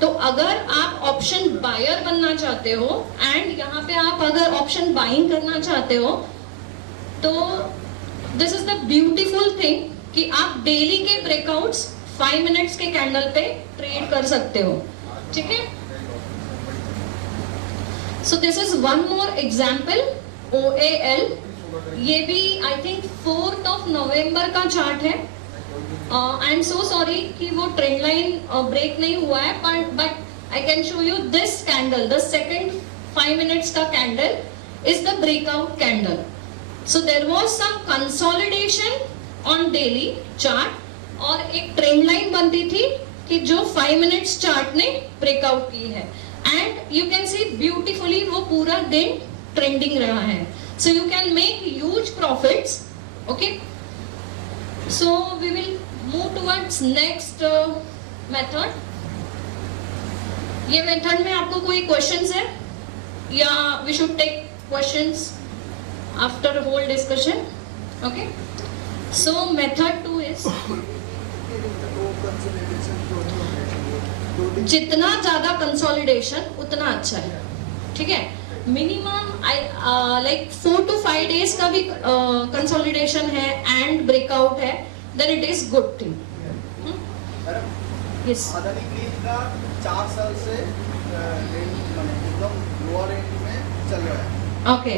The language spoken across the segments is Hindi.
तो अगर आप ऑप्शन बायर बनना चाहते हो एंड यहाँ पे आप अगर ऑप्शन बाइंग करना चाहते हो, तो this is the beautiful thing कि आप डेली के ब्रेकआउट्स 5 मिनट्स के कैंडल पे ट्रेड कर सकते हो, ठीक है। So this is one more example OAL, ये भी आई थिंक 4 नवंबर का चार्ट है। आई एम सो सॉरी कि वो ट्रेंड लाइन ब्रेक नहीं हुआ है, but I can show you this candle, the second 5 minutes का candle is the breakout candle. So there was some consolidation on daily chart और एक ट्रेंड लाइन बनती थी कि जो 5 मिनट्स चार्ट ने ब्रेकआउट की है, and you can see beautifully वो पूरा दिन ट्रेंडिंग रहा है। So you can make huge profits, okay. So we will move towards next method. ये मेथड में आपको कोई क्वेश्चंस है या we should take questions after whole discussion, okay. So method 2 is जितना ज्यादा कंसोलिडेशन उतना अच्छा है, ठीक है। मिनिमम लाइक 4 to 5 डेज का भी कंसोलिडेशन है एंड ब्रेकआउट है, then it is good thing. Yes, Adani Green का 4 साल से एकदम लोअर एंड में चल रहा है, ओके,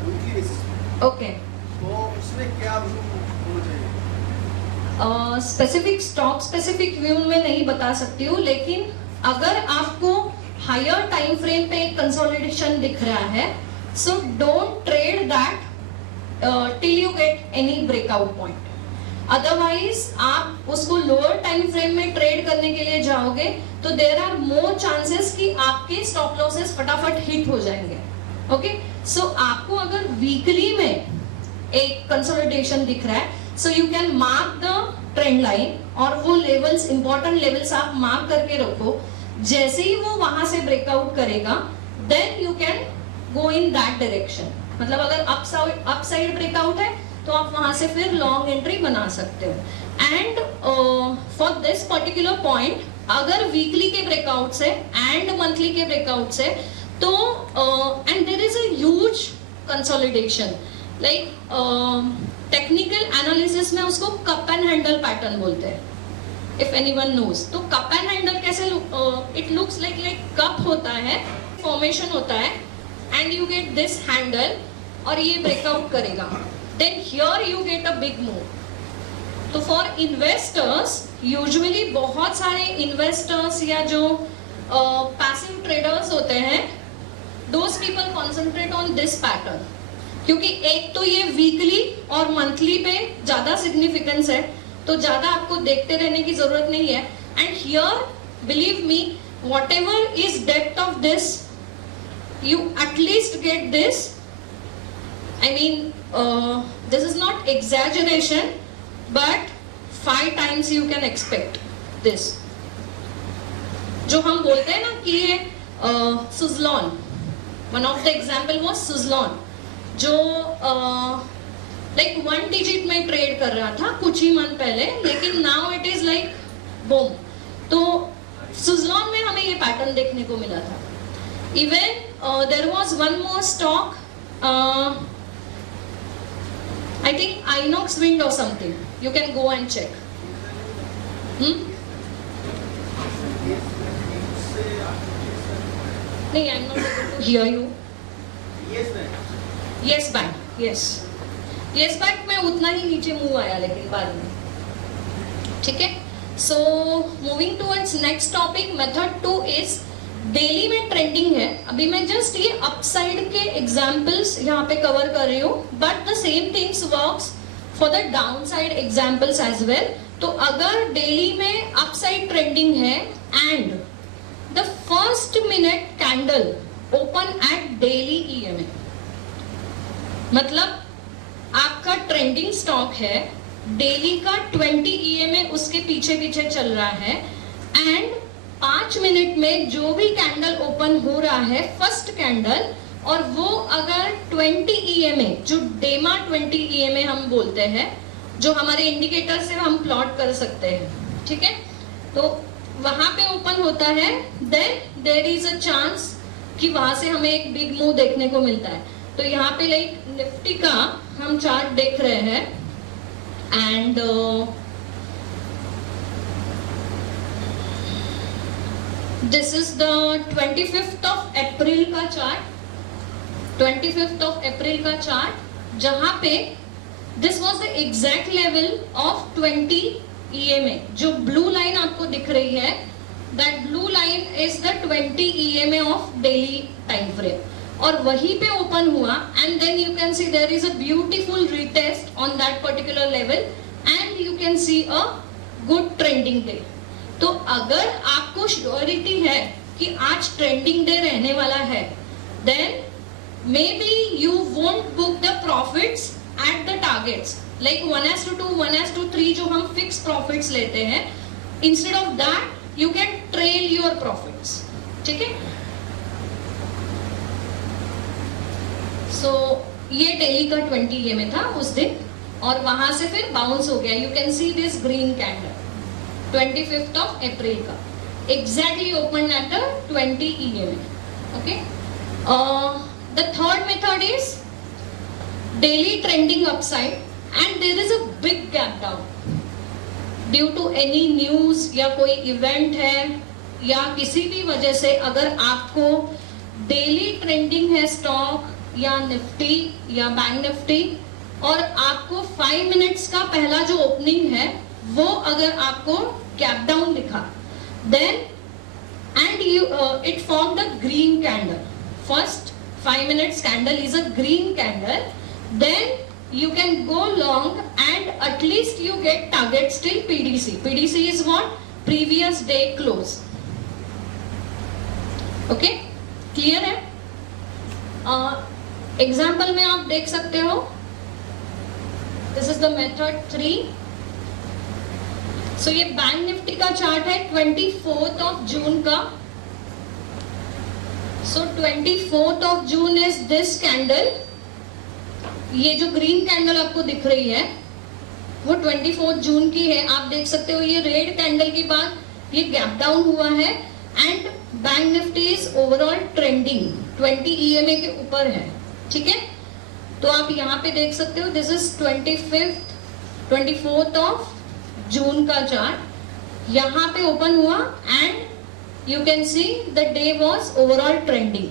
वीकली बेसिस, ओके। तो उसमें क्या होना चाहिए? स्पेसिफिक स्टॉक स्पेसिफिक व्यू में नहीं बता सकती हूँ, लेकिन अगर आपको हायर टाइम फ्रेम पे एक कंसोलिडेशन दिख रहा है, so don't trade that till you get any breakout point. Otherwise आप उसको लोअर टाइम फ्रेम में ट्रेड करने के लिए जाओगे तो देयर आर मोर चांसेस कि आपके स्टॉप लॉसेस फटाफट हिट हो जाएंगे, ओके। सो आपको अगर वीकली में एक कंसोलिडेशन दिख रहा है, so you can mark the trend line और वो लेवल्स, इंपॉर्टेंट लेवल्स आप मार्क करके रखो। जैसे ही वो वहां से ब्रेकआउट करेगा, then you can go in that direction. मतलब अगर अप साइड ब्रेकआउट है तो आप वहां से फिर लॉन्ग एंट्री बना सकते हो। And for this particular point, अगर वीकली के ब्रेकआउट से एंड मंथली के ब्रेकआउट से, तो and there is a huge consolidation, like technical analysis में उसको कप एंड हैंडल पैटर्न बोलते हैं, इफ एनीवन नोज। तो कप एंड हैंडल कैसे, इट लुक्स लाइक कप होता है, फॉर्मेशन होता है, and you get this handle और ये ब्रेकआउट करेगा, then here you get a big move. तो फॉर इन्वेस्टर्स, यूजुअली बहुत सारे इन्वेस्टर्स या जो पैसिव ट्रेडर्स होते हैं, those people concentrate on this pattern, क्योंकि एक तो ये वीकली और मंथली पे ज्यादा सिग्निफिकेंस है, तो ज्यादा आपको देखते रहने की जरूरत नहीं है। And here believe me, what ever is depth of this, you at least get this. I mean this is not exaggeration, but 5 times you can expect this. जो हम बोलते हैं ना कि ये Suzlon, one of the example was Suzlon, जो लाइक 1 डिजिट में ट्रेड कर रहा था कुछ ही मंथ पहले, लेकिन now it is like boom. तो सुजलॉन में हमें ये पैटर्न देखने को मिला था। Even there was one more stock, I think Inox Wind और something, you can go and check. नहीं, I am not able to hear you. Yes Bank, Yes Bank में उतना ही नीचे मूव आया, लेकिन बाद में, ठीक है। So moving towards next topic, method 2 is daily में ट्रेंडिंग है। अभी मैं जस्ट ये अपसाइड के एग्जांपल्स यहाँ पे कवर कर रही हूँ, but the same things works for the down side examples as well. तो अगर डेली में अपसाइड ट्रेंडिंग है and the first minute candle open at daily EMA, मतलब आपका ट्रेंडिंग स्टॉक है, डेली का 20 EMA उसके पीछे पीछे चल रहा है, एंड 5 मिनट में जो भी कैंडल ओपन हो रहा है फर्स्ट कैंडल, और वो अगर 20 EMA, जो डेमा 20 EMA हम बोलते हैं, जो हमारे इंडिकेटर से हम प्लॉट कर सकते हैं, ठीक है। तो वहां पे ओपन होता है, then there is a chance कि वहां से हमें एक बिग मूव देखने को मिलता है। तो यहाँ पे लाइक निफ्टी का हम चार्ट देख रहे हैं and this is the 25th of April का चार्ट, 25th ऑफ अप्रैल का चार्ट, जहां पे this was the exact level of 20 EMA। जो ब्लू लाइन आपको दिख रही है, that blue line is the 20 EMA of daily time frame, और वहीं पे ओपन हुआ and then you can see there is a beautiful retest on that particular level and you can see a good trending day. तो अगर आपको श्योरिटी है कि आज ट्रेंडिंग डे रहने वाला है, then may be you won't book the profits at the targets, like 1:2, 1:3 जो हम फिक्स प्रॉफिट्स लेते हैं, instead of that you can trail your profits. ठीक है, सो ये डेली का 20 EMA था उस दिन, और वहां से फिर बाउंस हो गया। You can see this green candle 25th of April का, exactly open at the 20 EMA। Okay, the third method is daily trending upside and there is a big gap down due to any news या कोई इवेंट है या किसी भी वजह से, अगर आपको डेली ट्रेंडिंग है स्टॉक या निफ्टी या बैंक निफ्टी, और आपको 5 मिनट्स का पहला जो ओपनिंग है वो अगर आपको गैप डाउन दिखा, then and you it form the green candle, first 5 minutes candle is a green candle, then you can go long and at least you get target till PDC. PDC is what? Previous day close. Okay, clear है? एग्जाम्पल में आप देख सकते हो, दिस इज द मेथड 3। सो ये बैंक निफ्टी का चार्ट है 24th of June का। सो 24th of June is this candle। ये जो ग्रीन कैंडल आपको दिख रही है वो 24 जून की है। आप देख सकते हो ये रेड कैंडल के बाद ये गैप डाउन हुआ है and bank Nifty is overall trending 20 EMA के ऊपर है। ठीक है, तो आप यहाँ पे देख सकते हो, this is 24th of June का चार्ट। यहाँ पे ओपन हुआ and you can see the day was overall trending.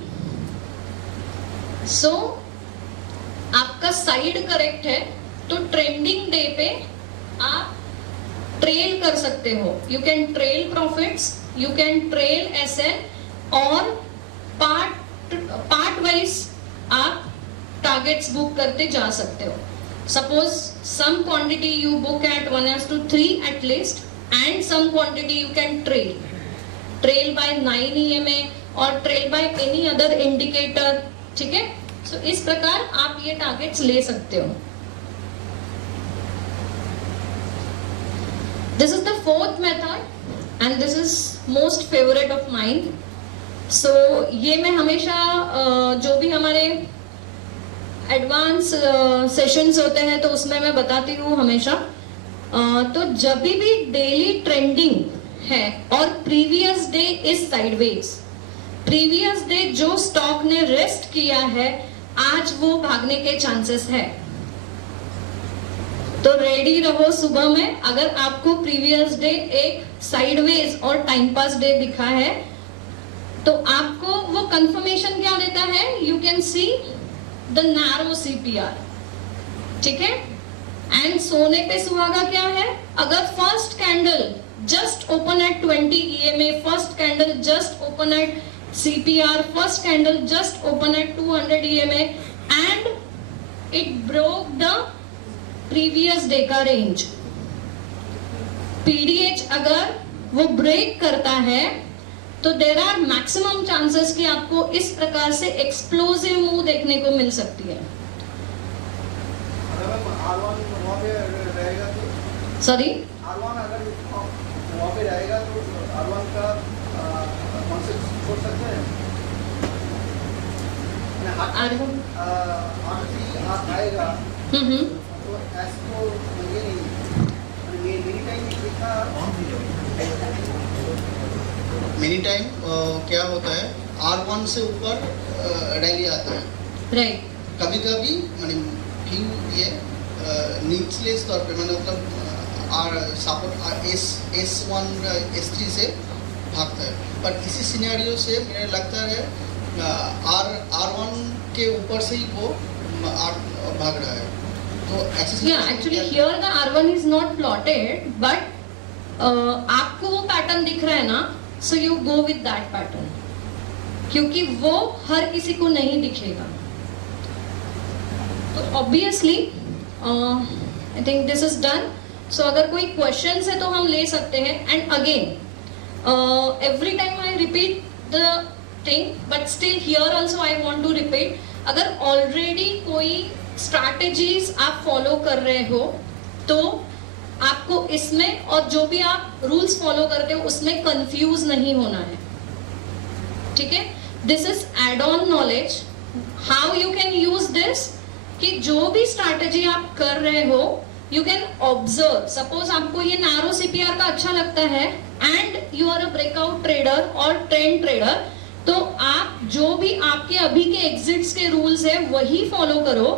So आपका साइड करेक्ट है तो ट्रेंडिंग डे पे आप ट्रेल कर सकते हो। You can trail profits, you can trail SN, और पार्ट वाइज आप टारगेट्स बुक करते जा सकते हो। Suppose some quantity you book at 1:3 at least and some quantity you can trail by 9 EMA और trail by any other indicator। ठीक है, तो इस प्रकार आप ये टारगेट्स ले सकते हो। This is the fourth method and this is most favourite of mine. So ये मैं हमेशा जो भी हमारे एडवांस सेशंस होते हैं तो उसमें मैं बताती हूँ हमेशा। तो जब भी डेली ट्रेंडिंग है और previous day is sideways, previous day जो स्टॉक ने रेस्ट किया है आज वो भागने के चांसेस है, तो रेडी रहो सुबह में। अगर आपको प्रीवियस डे एक साइडवेज और टाइम पास डे दिखा है तो आपको वो कंफर्मेशन क्या देता है, you can see the narrow CPR। ठीक है, एंड सोने पे सुहागा क्या है, अगर first candle just open at 20 EMA, first candle just open at CPR, first candle just open at 200 EMA and it broke the previous day का range। PDH अगर वो ब्रेक करता है तो देर आर मैक्सिमम चांसेस कि आपको इस प्रकार से एक्सप्लोसिव मूव देखने को मिल सकती है। सॉरी, R1 अगर वहाँ पे रहेगा तो R1 का कॉन्सेप्ट छोड़ सकते हैं। आएगा तो ऐसा तो ये नहीं, ये मेरी टाइम लिखा मेनी टाइम क्या होता है R1 से ऊपर रैली आता है राइट कभी कभी मैंने फिर ये निचले स्तर पे मैंने मतलब सपोर्ट S1 S3 से भागता है पर इसी सिनेरियो से मुझे लगता है R1 के ऊपर से ही वो भाग रहा है तो actually here the R1 is not plotted but आपको वो पैटर्न दिख रहा है ना so you go with that pattern क्योंकि वो हर किसी को नहीं दिखेगा तो obviously I think this is done so अगर कोई क्वेश्चन है तो हम ले सकते हैं and again every time I repeat the thing but still here also I want to repeat अगर ऑलरेडी कोई स्ट्रैटेजीज आप फॉलो कर रहे हो तो आपको इसमें और जो भी आप रूल्स फॉलो करते हो उसमें कंफ्यूज नहीं होना है ठीक है this is add on knowledge how you can use this कि जो भी स्ट्रैटेजी आप कर रहे हो यू कैन ऑब्जर्व सपोज आपको ये नैरो सीपीआर का अच्छा लगता है and you are a breakout trader और ट्रेंड ट्रेडर तो आप जो भी आपके अभी के एग्जिट्स के रूल्स है वही फॉलो करो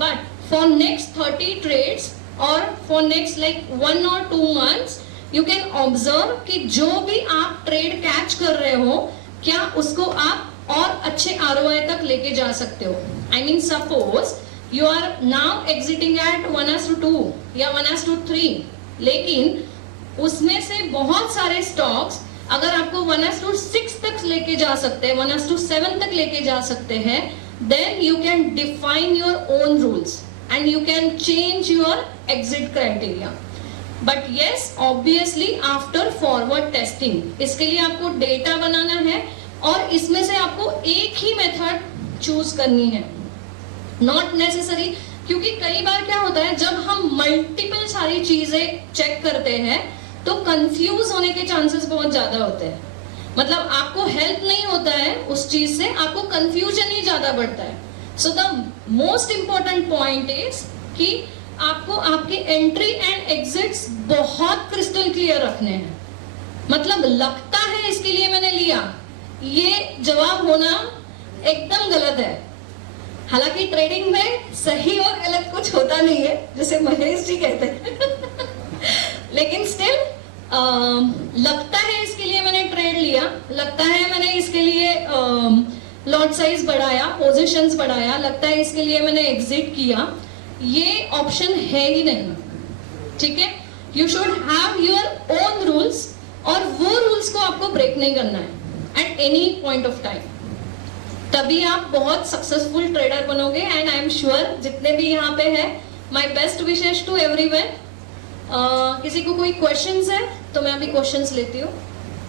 बट फॉर नेक्स्ट 30 ट्रेड्स और for next like 1 or 2 months you can observe कि जो भी आप ट्रेड कैच कर रहे हो क्या उसको आप और अच्छे ROI तक लेके जा सकते हो I mean suppose you are now exiting at 1:2 या 1:3 लेकिन उसमें से बहुत सारे स्टॉक्स अगर आपको 1:6 तक लेके जा सकते हैं 1:7 तक लेके जा सकते हैं then you can define your own rules and you can change your exit criteria but yes obviously after forward testing इसके लिए आपको डेटा बनाना है और इसमें से आपको एक ही मेथड चूज करनी है नॉट नेसेसरी क्योंकि कई बार क्या होता है जब हम मल्टीपल सारी चीजें चेक करते हैं तो कंफ्यूज होने के चांसेस बहुत ज्यादा होते हैं मतलब आपको हेल्प नहीं होता है उस चीज से आपको कंफ्यूजन ही ज्यादा बढ़ता है so the most important point is कि आपको आपके एंट्री एंड एग्जिट्स बहुत क्रिस्टल क्लियर रखने हैं मतलब लगता है इसके लिए मैंने लिया ये जवाब होना एकदम गलत है हालांकि ट्रेडिंग में सही और गलत कुछ होता नहीं है जैसे महेश जी कहते हैं लेकिन स्टिल लगता है इसके लिए मैंने ट्रेड लिया लगता है मैंने इसके लिए लॉट साइज बढ़ाया पोजीशंस बढ़ाया लगता है इसके लिए मैंने एग्जिट किया ये ऑप्शन है ही नहीं ठीक है you should have your own rules और वो रूल्स को आपको ब्रेक नहीं करना है at any point of time तभी आप बहुत सक्सेसफुल ट्रेडर बनोगे एंड आई एम श्योर जितने भी यहाँ पे है my best wishes to everyone किसी को कोई क्वेश्चंस है तो मैं अभी क्वेश्चंस लेती हूँ